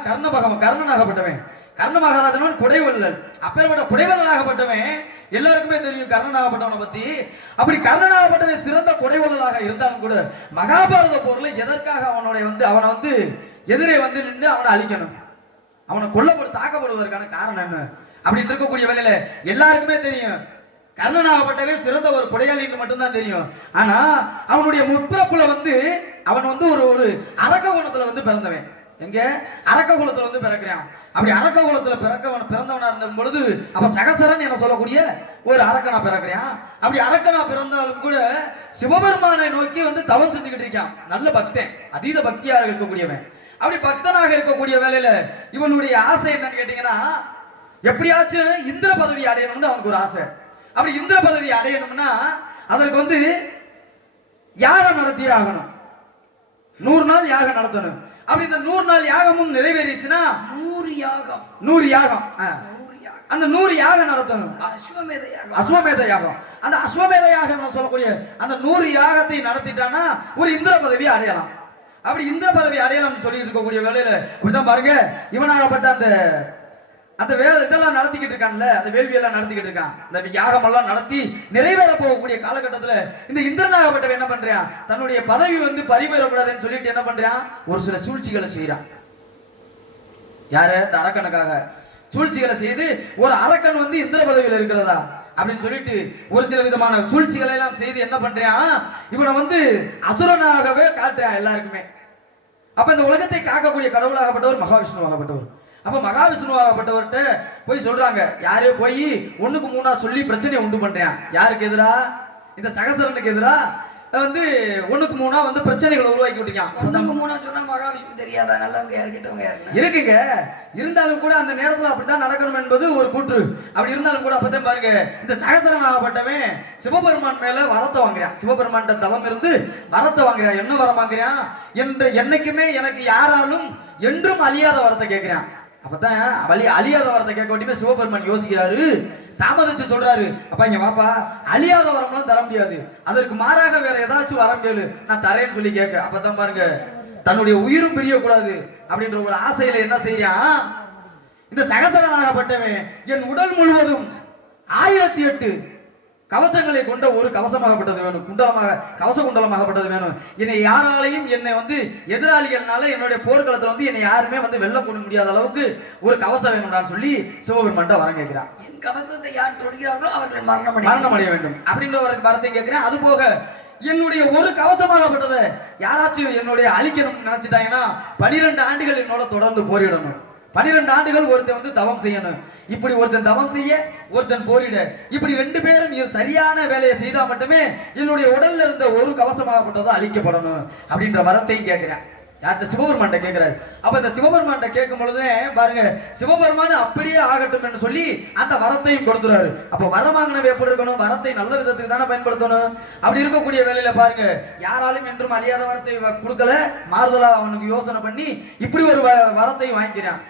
கர்ணனாகப்பட்டவன். கர்ண மகாராஜன் குடைவல்லல். அப்பேற்பட்ட குடைவல்லலாகப்பட்டவன் எல்லாருக்குமே தெரியும் கர்ணனாகப்பட்டவனை பத்தி. அப்படி கர்ணனாகப்பட்டவன் சிறந்த குடைவல்லலாக இருந்தாலும் கூட மகாபாரத போர்ல எதற்காக அவனை வந்து எதிரே வந்து நின்று அவனை அழிக்கணும், அவனை தாக்கப்படுவதற்கான காரணம் என்ன அப்படின்னு இருக்கக்கூடிய வேலையில எல்லாருக்குமே தெரியும் கர்ணனாகப்பட்டவே சிறந்த ஒரு கொடையாளின்னு மட்டும்தான் தெரியும். ஆனா அவனுடைய முற்பிறப்புல அவன் ஒரு அரக்க குலத்துல பிறந்தவன். எங்க அரக்க குலத்துல பிறக்கிறான். அப்படி அரக்க குலத்துல பிறந்தவனா இருந்த பொழுது அப்ப சகசரன் என சொல்லக்கூடிய ஒரு அரக்கனா பிறக்கிறான். அப்படி அரக்கனா பிறந்தாலும் கூட சிவபெருமானை நோக்கி தவம் செஞ்சுக்கிட்டு இருக்கான். நல்ல பக்தன், அதீத பக்தியாக இருக்கக்கூடியவன். அப்படி பக்தனாக இருக்கக்கூடிய வேலையில இவனுடைய ஆசை என்னன்னு கேட்டீங்கன்னா, எப்படியாச்சும் இந்திர பதவி அடையணும்னு அவனுக்கு ஒரு ஆசை. அப்படி இந்திர பதவி அடையணும்னா அதற்கு யாகம் நடத்தியே ஆகணும். 100 நாள் யாகம் நடத்தணும். அப்படி இந்த 100 நாள் யாகமும் நிறைவேறிச்சுன்னா 100 யாகம் அந்த 100 யாகம் நடத்தணும். அஸ்வமேத யாகம். அந்த அஸ்வமேத யாகம் சொல்லக்கூடிய அந்த 100 யாகத்தை நடத்திட்டானா ஒரு இந்திர பதவி அடையலாம். அப்படி இந்திர பதவி அடையலாம்னு சொல்லி இருக்கக்கூடிய வேலையில இப்படிதான் பாருங்க, இவனாகப்பட்ட அந்த வேலை இதெல்லாம் நடத்திக்கிட்டு இருக்கான்ல, அந்த வேள்வியெல்லாம் நடத்திக்கிட்டு இருக்கான். இந்த யாகம் எல்லாம் நடத்தி நிறைவேற போகக்கூடிய காலகட்டத்துல இந்த இந்திரனாகப்பட்டவன் என்ன பண்றான், தன்னுடைய பதவி பறிபோயிடக்கூடாதுன்னு சொல்லிட்டு என்ன பண்றான், ஒரு சில சூழ்ச்சிகளை செய்யறான். யாரு? இந்த அரக்கனுக்காக சூழ்ச்சிகளை செய்து ஒரு அரக்கன் இந்திர பதவியில் இருக்கிறதா அப்படின்னு சொல்லிட்டு ஒரு சில விதமான சூழ்ச்சிகளை எல்லாம் செய்து என்ன பண்றான், இவனை அசுரனாகவே காட்டுறான் எல்லாருக்குமே. அப்ப இந்த உலகத்தை காக்கக்கூடிய கடவுளாகப்பட்டவர் மகாவிஷ்ணுவாகப்பட்டவர். அப்ப மகாவிஷ்ணுவாகப்பட்டவர்கிட்ட போய் சொல்றாங்க, யாரே போய் 1க்கு 3 சொல்லி பிரச்சனையை உண்டு பண்றான். யாருக்கு எதிரா? இந்த சகசரனுக்கு எதிரா 1க்கு 3 பிரச்சனைகளை உருவாக்கி விட்டுருக்கான். 1க்கு 3 சொன்னா மகாவிஷ்ணு தெரியாதா? நல்லவங்க யாரு கிட்டவங்க யாரு இருக்குங்க. இருந்தாலும் கூட அந்த நேரத்துல அப்படித்தான் நடக்கணும் என்பது ஒரு கூற்று. அப்படி இருந்தாலும் கூட அப்பதான் பாருங்க, இந்த சகசரன் ஆகப்பட்டவன் சிவபெருமான் மேல வரத்தை வாங்குறான். சிவபெருமான் தவம் இருந்து வரத்தை வாங்குறான். என்ன வரம் வாங்குறான்? என்னைக்குமே எனக்கு யாராலும் என்றும் அழியாத வரத்தை கேட்கிறான். அப்பதான் அழியாத வரத்தை கேட்க வேண்டிய சிவபெருமான் யோசிக்கிறாரு, தாமதிச்சு சொல்றாரு, அப்பா இங்க வாப்பா, அழியாத வரம்லாம் தர முடியாது, அதற்கு மாறாக வேற ஏதாச்சும் வரம் கேளு, நான் தரேன்னு சொல்லி கேட்க. அப்பதான் பாருங்க, தன்னுடைய உயிரும் பிரியக்கூடாது அப்படின்ற ஒரு ஆசையில என்ன செய்யறான், இந்த சகசரனாகப்பட்டவன் என் உடல் முழுவதும் 1008 கவசங்களை கொண்ட ஒரு கவசமாகப்பட்டது வேணும், கவச குண்டலமாகப்பட்டது வேணும். என்னை யாராலையும் எதிராளிகள்னால என்னுடைய போர்க்களத்துல என்னை யாருமே வெல்ல கொள்ள முடியாத அளவுக்கு ஒரு கவசம் வேணும்டான்னு சொல்லி சிவபெருமான்ட்ட வரம் கேட்கிறான். என் கவசத்தை யார் தொடுகிறார்களோ அவர்கள் மரணம் அடைய வேண்டும் அப்படின்ற ஒரு வரத்தை கேட்கிறேன். அது போக என்னுடைய ஒரு கவசமாகப்பட்டதை யாராச்சும் என்னுடைய அழிக்கணும்னு நினைச்சிட்டாங்கன்னா 12 ஆண்டுகள் என்னோட தொடர்ந்து போரிடணும். 12 ஆண்டுகள் ஒருத்தன் தவம் செய்யணும். இப்படி ஒருத்தன் தவம் செய்ய, ஒருத்தன் போரிட, இப்படி 2 பேரும் சரியான வேலையை செய்தா மட்டுமே என்னுடைய உடல்ல இருந்த ஒரு கவசமாகப்பட்டதோ அழிக்கப்படணும் அப்படின்ற வரத்தையும் கேட்கிறேன். யார்கிட்ட சிவபெருமான்ட்ட கேட்கிறாரு. அப்ப இந்த சிவபெருமான்ட்ட கேட்கும் பொழுதே பாருங்க, சிவபெருமான் அப்படியே ஆகட்டும் என்று சொல்லி அந்த வரத்தையும் கொடுத்துறாரு. அப்ப வரம் வாங்கினவ எப்படி இருக்கணும்? வரத்தை நல்ல விதத்துக்கு தானே பயன்படுத்தணும். அப்படி இருக்கக்கூடிய வேலையில பாருங்க, யாராலும் என்றும் அழியாத வரத்தை கொடுக்கல, மாறுதலா அவனுக்கு யோசனை பண்ணி இப்படி ஒரு வரத்தை வாங்கிக்கிறான்.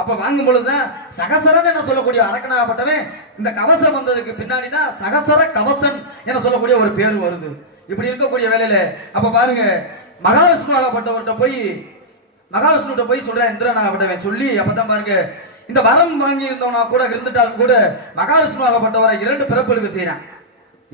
அப்ப வாங்கும் பொழுதுதான் சகசரன் என சொல்லக்கூடிய அரக்கனாகப்பட்டவன் இந்த கவசம் வந்ததுக்கு பின்னாடிதான் சகசர கவசன் என சொல்லக்கூடிய ஒரு பேர் வருது. இப்படி இருக்கக்கூடிய வேலையில அப்ப பாருங்க, மகாவிஷ்ணு ஆகப்பட்டவர்கிட்ட போய் சொல்றேன் இந்திரன் ஆகப்பட்டவன் சொல்லி, அப்பதான் பாருங்க இந்த வரம் வாங்கி இருந்தவனா கூட இருந்துட்டாலும் கூட மகாவிஷ்ணு ஆகப்பட்டவரை 2 பிறப்பெடுக்க செய்யறான்.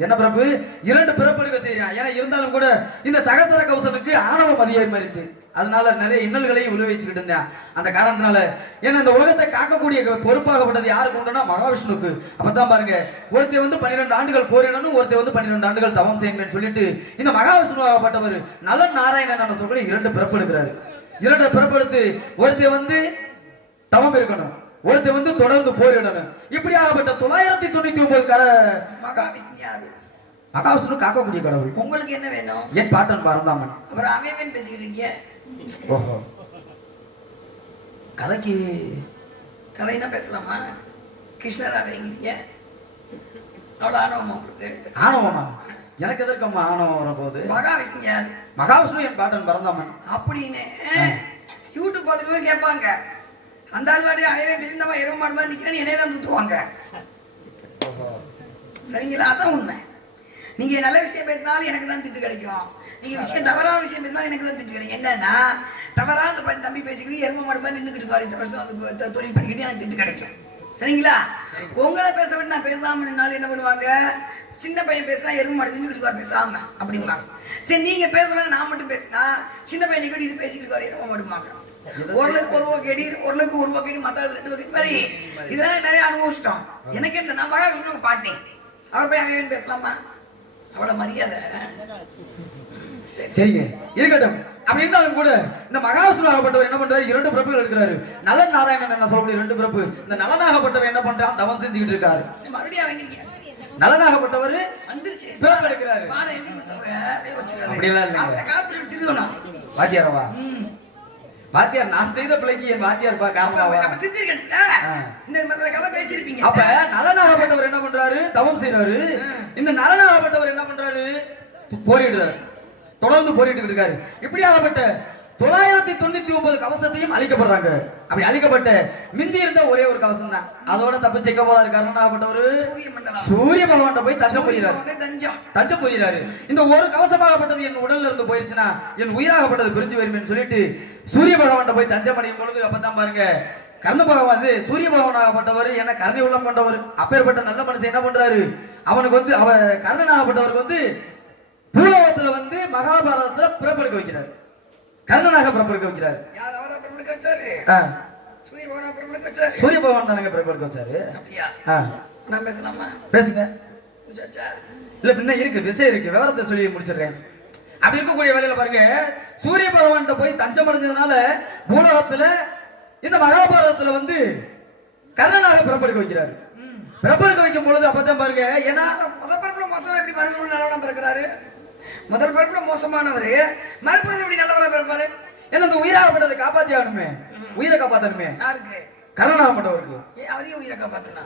என்ன பிறப்பு? 2 பிறப்பெடுக்க செய்யறான். ஏன்னா இருந்தாலும் கூட இந்த சகசர கவசனுக்கு ஆணவம் அதிகமாயிருச்சு. அதனால நிறைய இன்னல்களையும் விளைவிச்சுக்கிட்டு இருந்தேன். அந்த காரணத்தினால ஏன்னா இந்த உலகத்தை காக்கக்கூடிய பொறுப்பாகப்பட்டது யாருக்கு உண்டுனா மகாவிஷ்ணுக்கு. அப்பதான் பாருங்க, ஒருத்தர் வந்து 12 ஆண்டுகள் போரிடணும், ஒருத்தர் வந்து 12 ஆண்டுகள் தவம் செய்யணும்னு சொல்லிட்டு இந்த மகாவிஷ்ணு ஆகப்பட்டவர் நலன் நாராயணன் சொல்லி 2 பிறப்பெடுக்கிறாரு. 2 பிறப்பெடுத்து ஒருத்தர் வந்து தவம் இருக்கணும், ஒருத்தர் வந்து தொடர்ந்து போரிடணும். இப்படி ஆகப்பட்ட 999 மகாவிஷ்ணு யாரு? மகாவிஷ்ணு காக்கக்கூடிய கடவுள். உங்களுக்கு என்ன வேணும்? என் பாட்டன் பரந்தாமன். அப்புறம் அவன் பேசிக்கிட்டு இருக்கீங்க. ஓஹோ, கதைக்கு கதைனா பேசலாமா? கிருஷ்ணரா வைங்கிறீங்க, அவ்வளோ ஆணவமா உங்களுக்கு? ஆணவமா? எனக்கு எதற்கம்மா ஆணவம் வரப்போகுது? மகாவிஷ்ணு யாரு? மகாவிஷ்ணு என் பாட்டன் பரந்தாமன் அப்படின்னு யூடியூப் பார்த்துட்டு கேட்பாங்க. அந்த ஆள் வாடி அவன் பேசியிருந்தவன் எருவ மாடு மாதிரி நிற்கிறேன்னு என்னைய தான் தூத்துவாங்க. சரிங்களா? அதான் உண்மை. நீங்க நல்ல விஷயம் பேசினாலும் எனக்கு தான் திட்டு கிடைக்கும், நீங்க தவறான விஷயம் பேசினாலும் எனக்கு தான் திட்டு கிடைக்கும். என்னன்னா தவறா அந்த தம்பி பேசிக்கிட்டு எரும மாடு மாதிரி நின்றுக்கிட்டு பாரு, இந்த வருஷம் வந்து தொழில் பண்ணிக்கிட்டு எனக்கு திட்டு கிடைக்கும். சரிங்களா? உங்களை பேச விட்டு நான் பேசாம நின்னாலும் என்ன பண்ணுவாங்க, சின்ன பையன் பேசினா எரும மாடு நின்றுக்கிட்டு பாரு பேசாம அப்படிங்குவாங்க. சரி, நீங்க பேச வேணா நான் மட்டும் பேசினா சின்ன பையன் நிக்கிட்டு இது பேசிக்கிட்டு பாரு எரும மாடுமாங்க. ஓரளவுக்கு ஒரு வகைடி, ஓரளவுக்கு ஒரு வகைடி, மற்ற 2 வகை மாதிரி இதெல்லாம் நிறைய அனுபவிச்சிட்டோம். எனக்கு என்ன, நான் மகாவிஷ்ணு பாட்டேன், அவர் போய் அவன் பேசலாமா? அவ்வளவு மரியாதை. சரிங்க, இருக்கட்டும். அப்படி இருந்தாலும் கூட இந்த மகாவிஷ்ணு ஆகப்பட்டவர் என்ன பண்றாரு? 2 பிறப்புகள் எடுக்கிறாரு. நலன் நாராயணன் என்ன சொல்லக்கூடிய 2 பிறப்பு. இந்த நலனாகப்பட்டவர் என்ன பண்றான்? தவம் செஞ்சுக்கிட்டு இருக்காரு. மறுபடியும் அவங்க நலனாகப்பட்டவர் வந்துருச்சு, பிறப்பு எடுக்கிறாரு. பாடம் எழுதி கொடுத்தவங்க அப்படியே வச்சிருக்காங்க. அப்படியெல்லாம் இல்லைங்க. காப்பி திருவணும் வாத்தியாரவா? வாத்தியார் நான் செய்த பிள்ளைக்கு என் வாத்தியார் காரணமாவா? அப்ப தெரிஞ்சிருக்கேன்ல, இந்த கதை பேசியிருப்பீங்க. அப்ப நலனாகப்பட்டவர் என்ன பண்றாரு? தவம் செய்யறாரு. இந்த நலனாகப்பட்டவர் என்ன பண்றாரு? போரிடுறாரு, தொடர்ந்து போரிட்டு இருக்காரு. இப்படி ஆகப்பட்ட 999 கவசத்தையும் அழிக்கப்படுறாங்க. அப்படி அழிக்கப்பட்ட மிஞ்சி இருந்த ஒரே ஒரு கவசம் தான், அதோட தப்பிச்சைக்க போறாரு. கர்ணனாகப்பட்டவர் சூரிய பகவான் போய் தஞ்சம் போயிறாரு. இந்த ஒரு கவசமாகப்பட்டது என் உடல்ல இருந்து போயிருச்சுன்னா என் உயிராகப்பட்டது பிரிஞ்சு வருமே சொல்லிட்டு சூரிய பகவான் போய் தஞ்சம் அடையும் பொழுது அப்பதான் பாருங்க, கர்ண பகவான் சூரிய பகவான் ஆகப்பட்டவர் என்ன கருணை உள்ளம் கொண்டவர். அப்பேற்பட்ட நல்ல மனுஷன் என்ன பண்றாரு? அவனுக்கு வந்து கர்ணனாகப்பட்டவருக்கு வந்து பூலோகத்துல வந்து மகாபாரதத்துல பிறப்பெடுக்க வைக்கிறார். கர்ணனாக பிறப்பெடுக்க வைக்கிறார். சூரிய பகவான் தானங்க பிறப்பெடுக்க வச்சாரு. பேசுங்க. இல்ல பின்ன இருக்கு, விஷயம் இருக்கு, விவரத்தை சொல்லி முடிச்சிடுறேன். அப்படி இருக்கக்கூடிய வேலையில பாருங்க, சூரிய பகவான் போய் தஞ்சம் அடைஞ்சதுனால பூலோகத்துல இந்த மகாபாரதத்துல வந்து கர்ணனாக பிறப்பெடுக்க வைக்கிறாரு. பிறப்பெடுக்க வைக்கும் பொழுது அப்பதான் பாருங்க, ஏன்னா முதல் பரப்புல மோசமா எப்படி மறுபடியும் நல்லவனா பிறக்கிறாரு? முதல் பரப்புல மோசமானவரு மறுபடியும் எப்படி நல்லவரா பிறப்பாரு? ஏன்னா இந்த உயிராகப்பட்டதை காப்பாத்தி ஆகணுமே, உயிரை காப்பாத்தணுமே. யாருக்கு? கர்ணனாகப்பட்டவருக்கு. அவரையும் உயிரை காப்பாத்தனா?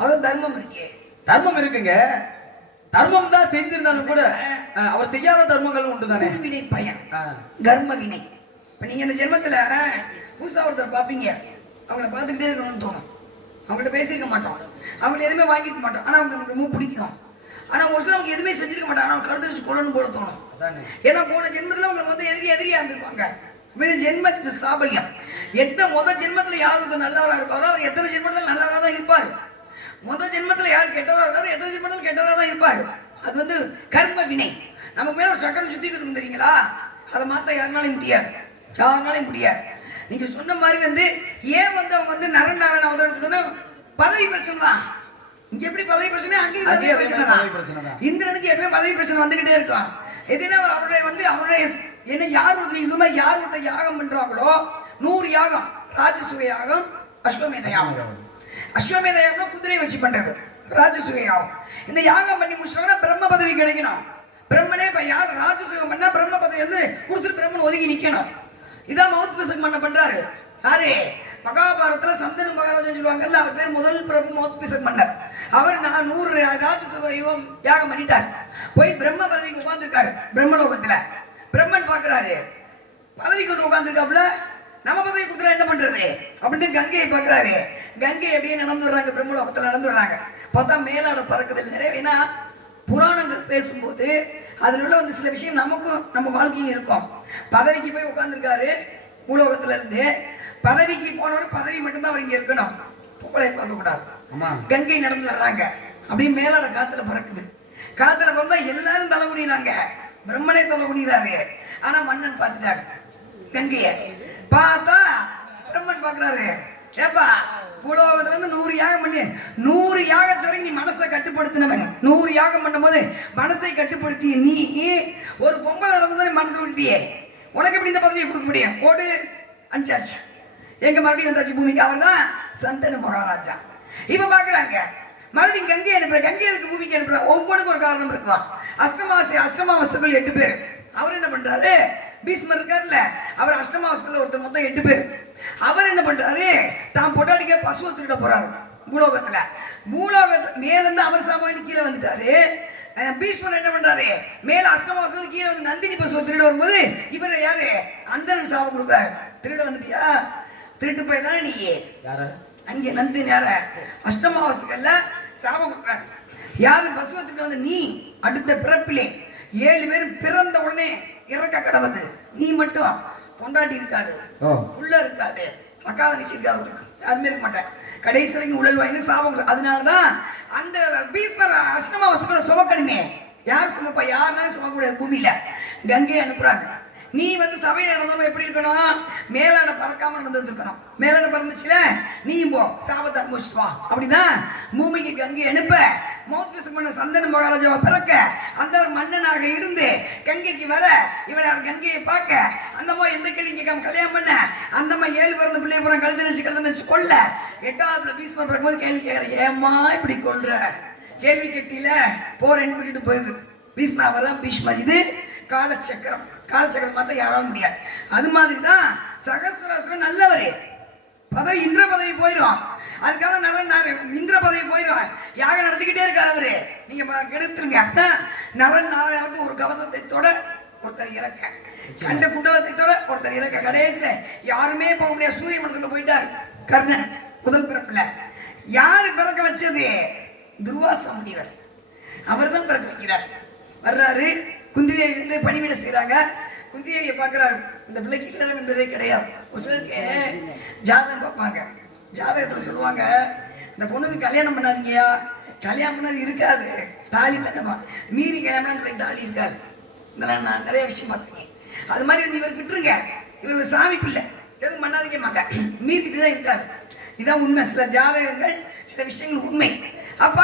அவர் தர்மம் இருக்கே. தர்மம் இருக்குங்க, தர்மம் தான் செஞ்சிருந்தாலும் கூட அவர் செய்யாத தர்மங்களும் உண்டு தானே. வினை பயன், கர்ம வினை. இப்ப நீங்க இந்த ஜென்மத்துல புதுசா ஒருத்தர் பாப்பீங்க, அவங்கள பார்த்துக்கிட்டே இருக்கணும்னு தோணும், அவங்கள்ட்ட பேசியிருக்க மாட்டோம், அவங்களை எதுவுமே வாங்கிக்க மாட்டோம், ஆனா அவங்களுக்கு ரொம்ப பிடிக்கும். ஆனா ஒரு சில அவங்க எதுவுமே செஞ்சிருக்க மாட்டாங்க, அவங்க கருத்து வச்சு கொள்ளணும் போல தோணும். ஏன்னா போன ஜென்மத்துல உங்களுக்கு வந்து எதிரியா இருந்திருப்பாங்க. ஜென்மத்து சாபல்யம். முதல் ஜென்மத்துல யார் ஒருத்தர் நல்லவரா இருப்பாரோ அவர் எத்தனை ஜென்மத்துல நல்லவரா தான் இருப்பாரு. முதல் ஜென்மத்துல யார் கெட்டவரா இருக்காரோ எத்தனை ஜென்மத்துல கெட்டவரா தான் இருப்பாரு. அது வந்து கர்ம வினை. நம்ம மேல ஒரு சக்கரம் சுத்திட்டு இருக்கும் தெரியுங்களா, அதை மாத்த யாருனாலையும் முடியாது. நீங்க சொன்ன மாதிரி வந்து ஏன் வந்து அவங்க வந்து நரநாராயண அவதாரத்தை சொன்ன பதவி பிரச்சனை தான். இங்க எப்படி பதவி பிரச்சனை, அங்கேயும் பதவி பிரச்சனை தான். இந்திரனுக்கு எப்பயும் பதவி பிரச்சனை வந்துகிட்டே இருக்கும். எதுனா அவருடைய என்ன யார் ஒருத்தர் நீங்க சொன்ன யார் ஒருத்தர் யாகம் பண்றாங்களோ 100 யாகம், ராஜசூய யாகம், அஸ்வமேத யாகம். அஸ்வமேத யாகம் குதிரையை வச்சு பண்றது ராஜசூய யாகம். இந்த யாகம் பண்ணி முடிச்சாங்கன்னா பிரம்ம பதவி கிடைக்கணும். பிரம்மனே இப்ப யார் ராஜசூயம் பண்ணா பிரம்ம பதவி வந்து கொடுத்துட்டு பிரம்மன் ஒதுங்கி நிக்கணும். இதான் மவுத் பிசக் மன்னன் பண்றாரு. யாரு? மகாபாரதத்துல சந்தனு மகாராஜன் சொல்லுவாங்கல்ல, அவர் பேர் முதல் பிரபு மவுத் பிசக் மன்னர். அவர் 100 ராஜசுகம் யாகம் பண்ணிட்டார். போய் பிரம்ம பதவிக்கு உட்கார்ந்துருக்காரு பிரம்மலோகத்துல. பிரம்மன் பாக்குறாரு, பதவிக்கு வந்து உட்கார்ந்துருக்காப்புல, நம்ம பதவி கொடுத்துட்டா என்ன பண்றது அப்படின்னு கங்கையை பாக்குறாரு. கங்கை அப்படியே நடந்து வர்றாங்க, பிரம்மலோகத்துல நடந்து வர்றாங்க. பார்த்தா மேலாட பறக்குதல் நிறைய. ஏன்னா புராணங்கள் பேசும்போது அதுல உள்ள வந்து சில விஷயம் நமக்கும் நம்ம வாழ்க்கையும் இருக்கும். பதவிக்கு போய் உட்கார்ந்துருக்காரு பூலோகத்துல இருந்து. பதவிக்கு போனவர் பதவி மட்டும்தான் அவர் இங்க இருக்கணும், பொங்கலை பார்க்க கூடாது. கங்கை நடந்து வர்றாங்க, அப்படியே மேலாட காத்துல பறக்குது. காத்துல பறந்தா எல்லாரும் தலை குனிறாங்க, பிரம்மனே தலை குனிறாரு. ஆனா மன்னன் பார்த்துட்டாரு கங்கைய. பார்த்தா பிரம்மன் பாக்குறாரு, ஏப்பா பூலோகத்துல இருந்து 100 யாகம் பண்ணி 100 யாகத்தை வரைக்கும் நீ மனசை கட்டுப்படுத்தினவன். 100 யாகம் பண்ணும் போது மனசை கட்டுப்படுத்திய நீ ஒரு பொங்கல் நடந்தது மனசை விட்டியே, உனக்கு எப்படி இந்த பதவியை கொடுக்க முடியும்? ஓடு அனுப்பிச்சாச்சு. எங்க மறுபடியும் வந்தாச்சு பூமிக்கு. அவர் தான் சந்தனு மகாராஜா. இப்ப பாக்குறாங்க மறுபடியும் கங்கை அனுப்புற. கங்கை எதுக்கு பூமிக்கு அனுப்புற? ஒவ்வொன்றுக்கும் ஒரு காரணம் இருக்கும். அஷ்டமாவசுகள் 8 பேர். அவர் என்ன பண்றாரு? பீஷ்மர் இருக்காருல்ல, அவர் அஷ்டமாவசுகள் ஒருத்தர் மொத்தம் 8 பேர். அவர் என்ன பண்றாரு? தான் பொட்டாடிக்க பசுவை திருட போறாரு பூலோகத்துல. மேல இருந்து அவர் சாமான் கீழே வந்துட்டாரு. பீஷ்மர் என்ன பண்றாரு? மேல அஷ்டமாவசுகள் கீழே வந்து நந்தினி பசுவை திருட வரும்போது இவர் யாரு? அந்தரன் சாபம் கொடுக்குறாரு. திருட வந்துட்டியா, திருட்டு போய் தானே நீ. அங்கே நந்தினி யார? அஷ்டமாவசுகள்ல சாபம் கொடுக்குறாரு. யாரு? பசுவை திருட வந்து நீ. அடுத்த பிறப்பிலே 7 பேர் பிறந்த உடனே இறக்க கடவுது. நீ மட்டும் பொண்டாட்டி இருக்காது, உள்ள இருக்காது, அக்கா தங்கச்சி இருக்காது, யாருமே இருக்க மாட்டேன், கடைசி வரைக்கும் உழல் வாங்கி சாபம். அதனாலதான் அந்த பீஷ்மர் அஷ்டமாவசுகளை சுமக்கணுமே. யார் சுமப்பா? யாருனாலும் சுமக்கூடாது பூமியில. கங்கையை அனுப்புறாங்க. நீ வந்து சபையில் நடந்தவங்க எப்படி இருக்கணும்? மேலாட பறக்காம நடந்து இருக்கணும். மேலாட பறந்துச்சுல, நீயும் போ சாபத்தை அனுபவிச்சுட்டு வா. அப்படிதான் பூமிக்கு கங்கை அனுப்ப மவுத் பிசக் மன்னர் சந்தனு மகாராஜாவை பிறக்க அந்த ஒரு மன்னனாக இருந்து கங்கைக்கு வர இவளை கங்கையை பார்க்க அந்த மாதிரி எந்த கேள்வி கேட்காம கல்யாணம் பண்ண அந்த மாதிரி 7 பிறந்த பிள்ளைய பூரா கழுத்து நினைச்சு கொல்ல 8வது பீஷ்மர் பிறக்கும்போது கேள்வி கேட்கற, ஏமா இப்படி கொல்ற? கேள்வி கேட்டில போறேன்னு விட்டுட்டு போயிடுது. பீஷ்மர் அவர் தான் பீஷ்மர். இது காலச்சக்கரம். காலச்சக்கரம் பார்த்தா யாராலும் முடியாது. அது மாதிரி தான் சகஸ்வராசுரன் நல்லவரே. பதவி இந்திர பதவி போயிடும். அதுக்காக நரன் இந்திர பதவி போயிடும். யாகம் நடத்திக்கிட்டே இருக்காரு அவரு. நீங்க கெடுத்துருங்க. நரன் நாராயணத்துக்கு ஒரு கவசத்தை தொட ஒருத்தர் இறக்க, கண்ட குண்டலத்தை தொட ஒருத்தர் இறக்க, கடைசியில யாருமே போக முடியாது. சூரிய மண்டலத்துல போயிட்டார் கர்ணன் முதல் பிறப்புல. யாரு பிறக்க வச்சது? துர்வாச முனிவர். அவர் தான் பிறக்க வைக்கிறார். வர்றாரு, குந்திதேவி வந்து பணிவிட செய்யறாங்க. குந்திதேவியை பார்க்கிறாரு. இந்த பிள்ளைக்கு இல்லறம் என்பதே கிடையாது. ஒரு சிலருக்கு ஜாதகம் பார்ப்பாங்க. ஜாதகத்துல சொல்லுவாங்க, இந்த பொண்ணுக்கு கல்யாணம் பண்ணாதீங்கயா, கல்யாணம் பண்ணாது இருக்காது, தாலி தங்கமா, மீறி கல்யாணம் பிள்ளைக்கு தாலி இருக்காது. இதெல்லாம் நான் நிறைய விஷயம் பார்த்துருக்கேன். அது மாதிரி வந்து இவர் விட்டுருங்க, இவர் சாமி பிள்ளை, எதுவும் பண்ணாதீங்க மாட்டேன், மீறிச்சுதான் இருக்காது. இதுதான் உண்மை. சில ஜாதகங்கள் சில விஷயங்கள் உண்மை. அப்பா